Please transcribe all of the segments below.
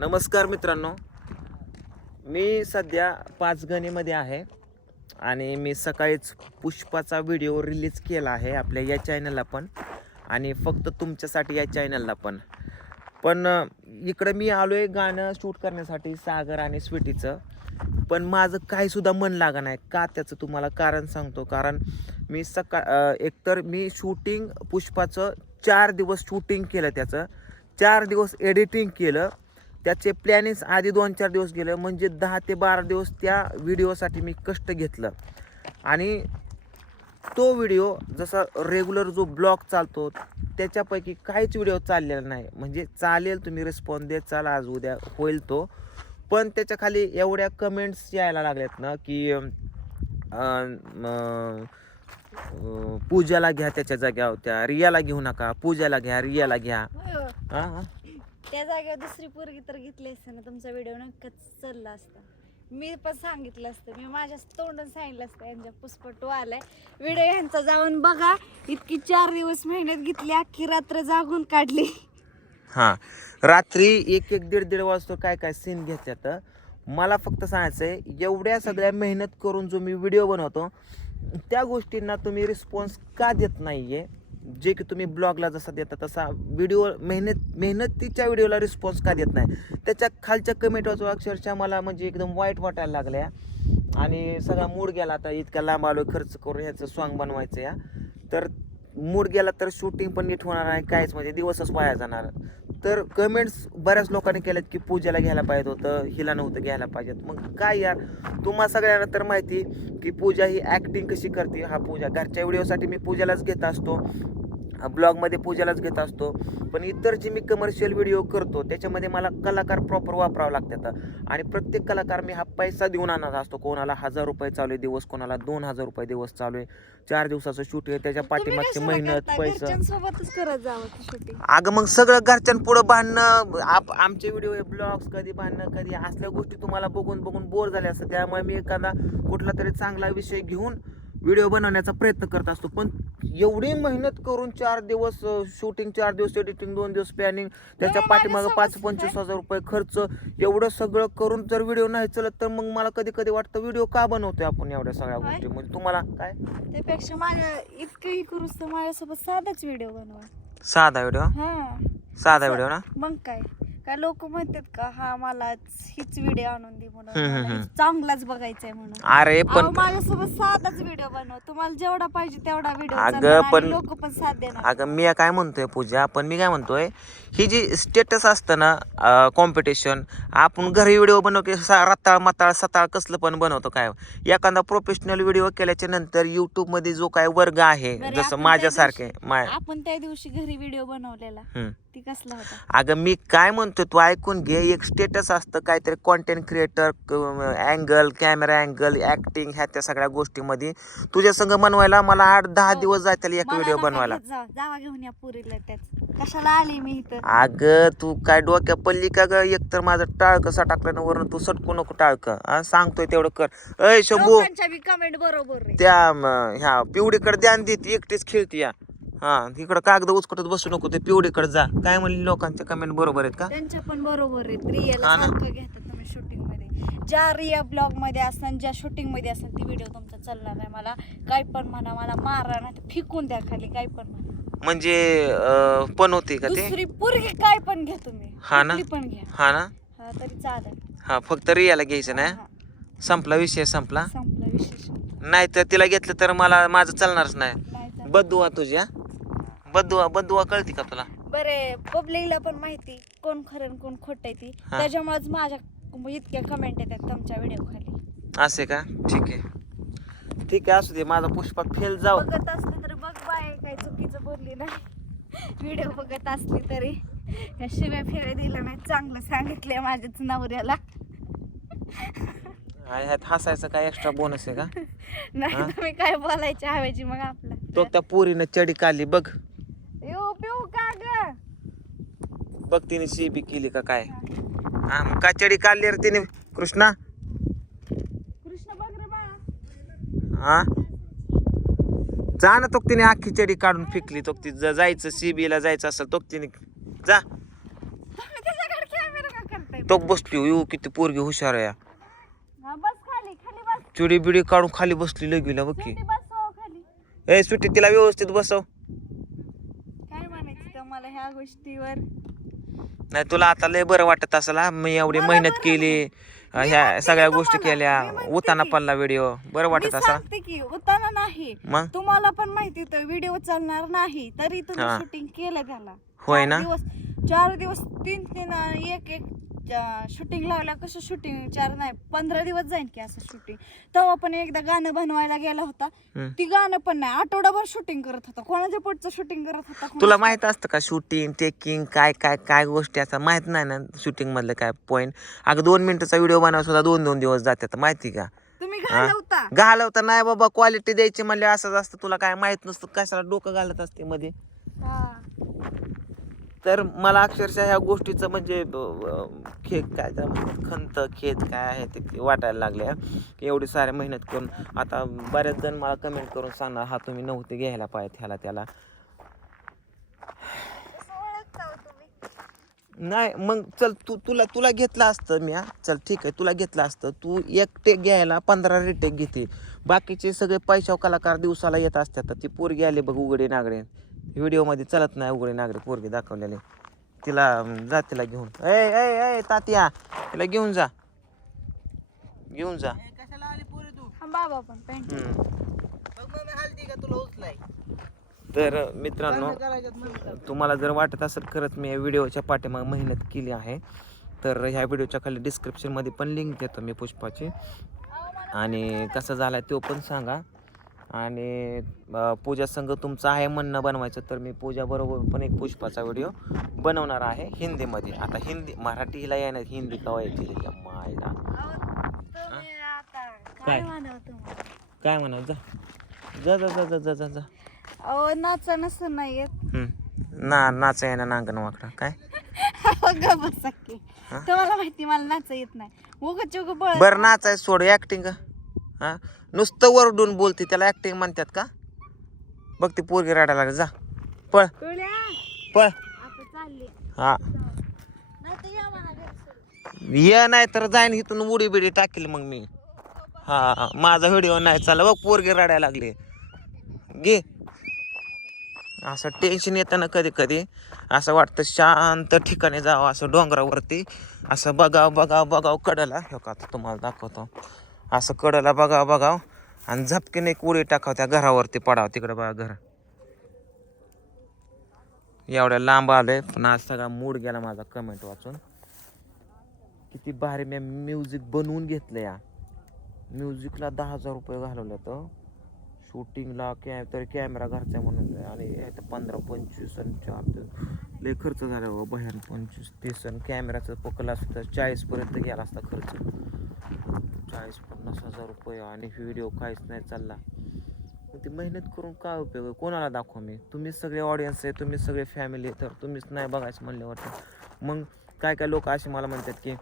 नमस्कार मित्रांनो. मी सध्या पाचगणीमध्ये आहे आणि मी सकाळीच पुष्पाचा व्हिडिओ रिलीज केला आहे आपल्या या चॅनलला पण आणि फक्त तुमच्यासाठी या चॅनलला पण. पण इकडं मी आलो आहे गाणं शूट करण्यासाठी सागर आणि स्वीटीचं. पण माझं काहीसुद्धा मन लागा नाही का त्याचं तुम्हाला कारण सांगतो. कारण मी सकाळ एकतर मी शूटिंग पुष्पाचं चार दिवस शूटिंग केलं त्याचं. चार दिवस एडिटिंग केलं. त्याचे प्लॅनिंग्स आधी दोन चार दिवस गेलं म्हणजे दहा ते बारा दिवस त्या व्हिडिओसाठी मी कष्ट घेतलं. आणि तो व्हिडिओ जसा रेग्युलर जो ब्लॉग चालतो त्याच्यापैकी काहीच व्हिडिओ चाललेला नाही. म्हणजे चालेल तुम्ही रिस्पॉन्स देत चाल आज उद्या होईल तो. पण त्याच्याखाली एवढ्या कमेंट्स यायला लागल्यात ना की पूजाला घ्या त्याच्या जाग्यावर त्या रियाला घेऊ नका पूजाला घ्या रियाला घ्या. हा हा. त्या जागेवर दुसरी पोरगी तर घेतली असते ना तुमचा व्हिडिओ नक्कीच चालला असता. मी पण सांगितलं असतं मी माझ्या तोंडून सांगितलं असतं यांच्या पुष्पटू आलाय. व्हिडिओ यांचा जाऊन बघा इतकी चार दिवस मेहनत घेतली अख्खी रात्र जागून काढली. हां रात्री एक एक दीड दीड वाजतो काय काय सीन घेतात मला फक्त सांगायचं आहे एवढ्या सगळ्या मेहनत करून जो मी व्हिडिओ बनवतो त्या गोष्टींना तुम्ही रिस्पॉन्स का देत नाही आहे जे की तुम्ही ब्लॉगला जसा देता तसा व्हिडिओ मेहनत मेहनतीच्या व्हिडिओला रिस्पॉन्स का देत नाही? त्याच्या खालच्या कमेंट अक्षरशः मला म्हणजे एकदम वाईट वाटायला लागल्या. आणि सगळा मूड गेला आता इतक्या लांब आलो खर्च करून ह्याचं सॉन्ग बनवायचं या. तर मूड गेला तर शूटिंग पण नीट होणार नाही काहीच म्हणजे दिवसच वाया जाणार. तर कमेंट्स बऱ्याच लोकांनी केल्यात की पूजेला घ्यायला पाहिजे होतं हिला नव्हतं घ्यायला पाहिजेत. मग काय यार तुम्हा सगळ्यांना तर माहिती की पूजा ही ॲक्टिंग कशी करते? हा पूजा घरच्या व्हिडिओसाठी मी पूजालाच घेत असतो. ब्लॉगमध्ये पूजालाच घेत असतो. पण इतर जे मी कमर्शियल व्हिडिओ करतो त्याच्यामध्ये मला कलाकार प्रॉपर वापरावं लागतात. आणि प्रत्येक कलाकार मी हा पैसा देऊन आणत असतो. कोणाला हजार रुपये चालू आहे दिवस कोणाला दोन हजार रुपये दिवस चालू आहे. चार दिवसाचं शूट आहे त्याच्या पाठीमागची मेहनत पैसा. अगं मग सगळं घरच्यांपुढं भांडणं आप आमचे व्हिडिओ ब्लॉग्स कधी भांडणं कधी असल्या गोष्टी तुम्हाला बघून बघून बोर झाल्या असतात. त्यामुळे मी एखादा कुठला तरी चांगला विषय घेऊन व्हिडिओ बनवण्याचा प्रयत्न करत असतो. पण एवढी मेहनत करून चार दिवस शूटिंग चार दिवस एडिटिंग दोन दिवस प्लॅनिंग त्याच्या पाठीमागं पाच पंचवीस हजार रुपये खर्च एवढं सगळं करून जर व्हिडिओ नाही चलत तर मग मला कधी कधी वाटतं व्हिडिओ का बनवतोय आपण एवढ्या सगळ्या? गोष्टी? म्हणजे तुम्हाला काय? त्यापेक्षा माझ्या इतकंही करूच तर माझ्यासोबत साधाच व्हिडिओ बनवा. साधा व्हिडिओ? हा. साधा व्हिडिओ ना? मग काय? काय लोक म्हणतात का हा मला हीच व्हिडिओ आणून दे म्हणून. मला. हीच चांगलाच बघायचंय म्हणून. अरे पण अहो, माझ्यासोबत साधाच व्हिडिओ बनव. तुम्हाला जेवढा पाहिजे तेवढा व्हिडिओ अगं, पण- लोक पण साथ देणार. अगं मी काय म्हणतोय पूजा पण मी काय म्हणतोय ही जी स्टेटस असतं ना कॉम्पिटिशन आपण घरी व्हिडिओ बनव की सा- रताळ मताळ सताळ कसलं पण बनवतो काय. एखादा प्रोफेशनल व्हिडिओ केल्याच्यानंतरमध्ये जो काय वर्ग आहे बरं, जसं माझ्यासारखे माय आपण त्या दिवशी घरी व्हिडिओ बनवलेला. हम्म. ती कसला होता? अगं मी काय म्हणतोय तू ऐकून घे. एक स्टेटस असतं काहीतरी content creator angle camera angle acting ह्या त्या सगळ्या गोष्टीमध्ये. तुझ्या संग बनवायला मला आठ दहा हो. दिवस जातील एक मला व्हिडिओ नका बनवायला. घेत जावा जावा घेऊन या पुरीला त्याच. कशाला आली मी इथं? अगं तू काय डोक्या पल्ली का ग? एकतर माझं टाळकं सटाकलं ना वरून तू सटकू नको टाळकं. हा सांगतोय तेवढं कर. अय शंभू! लोकांच्या बी कमेंट बरोबर रे त्या म, ह्या पिवडीकडे ध्यान दे ती एकटीच खेळती या. हा इकडं कागद उचकटत बसू नको ते पिवडीकडे जा. काय म्हणली लोकांच्या कमेंट बरोबर आहेत का? त्यांच्या पण बरोबर आहेत. रिअल हा ना. सारखं घेतात तुम्ही शूटिंगमध्ये. ज्या रिया ब्लॉगमध्ये असतात ज्या शूटिंगमध्ये असतात ती व्हिडिओ तुमचा चालणार नाही मला. काय पण म्हणा मला मारा ना फेकून द्या खाली काय पण म्हणा. म्हणजे अं, पण होते का ते? दुसरी पोरगी काय पण घ्या तुम्ही. हा ना? कुठली पण घ्या. हा ना? हा तरी चालेल. हा फक्त रियाला घ्यायचं ना? हा, संपला विषय संपला? संपला विशेष नाही तर तिला घेतलं तर मला माझं चालणारच नाही. नाही चालेल. तुझ्या बदुआ बदुआ कळती का तुला? बरे पब्लिकला पण माहिती कोण खरं आणि कोण खोट आहे ती. हा. त्याच्यामुळेच माझ्या इतक्या कमेंट येतात तुमच्या व्हिडिओ खाली. असे का? ठीक आहे. ठीक आहे असू दे माझा पुष्पा फेल जाऊ. बघत असली तर बघ बाय काही चुकीचं बोलली नाही. व्हिडिओ बघत असली तरी. या शिव्या फेऱ्या दिल्या नाही. चांगलं सांगितलंय माझ्याच नवऱ्याला. हसायचं काय एक्स्ट्रा बोनस आहे का? नाही हा? तुम्ही काय बोलायचे हवेची मग आपलं. तो त्या पोरीनं चडी काढली बघ येऊ पिऊ का ग बघ तिने शेबी केली का काय? हा मग काय चडी काढली रे तिने. कृष्णा? बा. हा? जा ना तो तिने अख्खी चडी काढून फेकली. तो ती जायचं सीबीला जायचं असेल तो तिने जा तो बसली येऊ किती पोरगी हुशार हा, बस चुडी बिडी काढून खाली बसली लगीला बघ की. हो ए सुट्टी तिला व्यवस्थित बसव. काय म्हणायचं तुम्हाला ह्या गोष्टीवर? नाही तुला आता लय बरं वाटत असेल? मी एवढी मेहनत केली ह्या सगळ्या गोष्टी केल्या उताना पडला व्हिडिओ बरं वाटत असा सांगते की उताना नाही. मग? तुम्हाला पण माहिती होतं व्हिडिओ चालणार नाही. तरी तुम्ही हा. शूटिंग केलं त्याला. होय ना? दिवस चार दिवस तीन तीन आणि एक एक शूटिंग लावल्या कसं शूटिंग चार नाही. पंधरा दिवस जाईल की असं शूटिंग तेव्हा पण एकदा गाणं बनवायला गेला होता. ती गाणं पण नाही. आठवडाभर शूटिंग करत होता. कोणाच्या पुढचं शूटिंग करत होता तुला कोणाच्या- माहीत असतं का शूटिंग टेकिंग काय काय काय गोष्टी असतात? माहीत नाही ना शूटिंग मधलं काय पॉईंट अगं दोन मिनिटाचा व्हिडिओ बनवा सुद्धा दोन दोन दिवस जातात. माहिती का? तुम्ही? घालवता. घालवता नाही बाबा क्वालिटी द्यायची म्हणले असंच असतं. तुला काय माहीत नसतं कशाला डोकं घालत असते मध्ये. हा. तर मला अक्षरशः ह्या गोष्टीचं म्हणजे खेळ काय तर खंत खेद काय आहे ते वाटायला लागले की एवढी साऱ्या मेहनत करून. आता बऱ्याच जण मला कमेंट करून सांगणार हा तुम्ही नव्हते घ्यायला पाहिजे ह्याला त्याला. नाही मग चल तू तुला तुला घेतलं असतं मी हा. चल ठीक आहे तुला घेतलं असतं. तू एक टेक घ्यायला पंधरा रिटेक घेते. बाकीचे सगळे पैशाव कलाकार दिवसाला येत असतात तर ती पोरगी आली बघ उघडे नागडे. व्हिडिओमध्ये चलत नाही उघडे नागडे पोरगी दाखवलेले. तिला जा तिला घेऊन. ए ए ए तात्या तिला घेऊन जा. घेऊन जा. हा, बाबा पण. तर मित्रांनो तुम्हाला जर वाटत असेल खरंच मी या व्हिडिओच्या पाठीमाग मेहनत केली आहे तर ह्या व्हिडिओच्या खाली डिस्क्रिप्शनमध्ये पण लिंक देतो मी पुष्पाची. आणि कसं झाला तो पण सांगा. आणि पूजा संघ तुमचं आहे म्हणणं बनवायचं तर मी पूजाबरोबर पण एक पुष्पाचा व्हिडिओ बनवणार आहे हिंदीमध्ये. आता हिंदी मराठी हिला येणार हिंदी कवा येते मायला काय? काय म्हणाल जा. जा जा जा जा जा जा नाचा नस नाही येत. ना नाचा येणार नांगण वाकडा. काय? तुम्हाला माहिती मला नाचा येत नाही. बर उग बरं नाचाय सोड ऍक्टिंग हा? नुसतं वरडून बोलते त्याला ऍक्टिंग म्हणतात का? बघ ती पोरगी रडायला लागली. जा. पळ. पळ. हा. या नाही तर जाईन इथून उडी बिडी टाकील मग मी. हा माझा व्हिडिओ नाही चालला. बघ पोरगी रडायला लागली. घे. असं टेन्शन येतं ना कधी कधी. असं वाटतं शांत ठिकाणी जावं असं डोंगरावरती. असं बघाव बघाव बघाव कडला. हो का तुम्हाला दाखवतो. असं कडला बघा बघाव. आणि झपकेने एक उडी टाकाव त्या घरावरती पडाव. तिकडे बघा घर. एवढ्या लांब आलोय. पण आज सगळा मूड गेला माझा कमेंट वाचून. किती भारी मी म्युझिक बनवून घेतलं या. म्युझिकला दहा हजार रुपये घालवले हो. तर शूटिंगला कॅ तरी कॅमेरा घरचा म्हणून आणि पंधरा पंचवीस आणि चार लय खर्च झाला हो. पंचवीस तीस आणि कॅमेराचं पकडला असतं चाळीसपर्यंत गेला असता खर्च. चाळीस पन्नास हजार रुपये आणि व्हिडिओ काहीच नाही चालला. मग ती मेहनत करून काय उपयोग आहे? कोणाला दाखवा मी? तुम्हीच सगळे ऑडियन्स आहे तुम्हीच सगळे फॅमिली आहे तर तुम्हीच नाही बघायचं म्हणल्यावर मग काय काय लोक असे मला म्हणतात की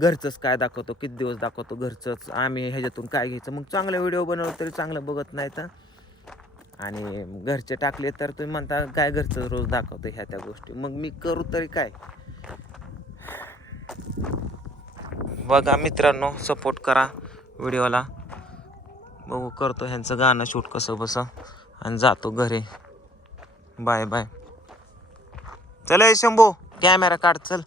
घरचंच काय दाखवतो किती दिवस दाखवतो घरचंच आम्ही ह्याच्यातून काय घ्यायचं? मग चांगला व्हिडिओ बनवलं तरी चांगलं बघत नाही तर. आणि घरचे टाकले तर तुम्ही म्हणता काय घरचं रोज दाखवतो ह्या त्या गोष्टी? मग मी करू तरी काय? बघा मित्रांनो सपोर्ट करा व्हिडिओला. बघू करतो ह्यांचं गाणं शूट कसं बसं. आणि जातो घरी. बाय बाय चल शंभू कॅमेरा काढ चल.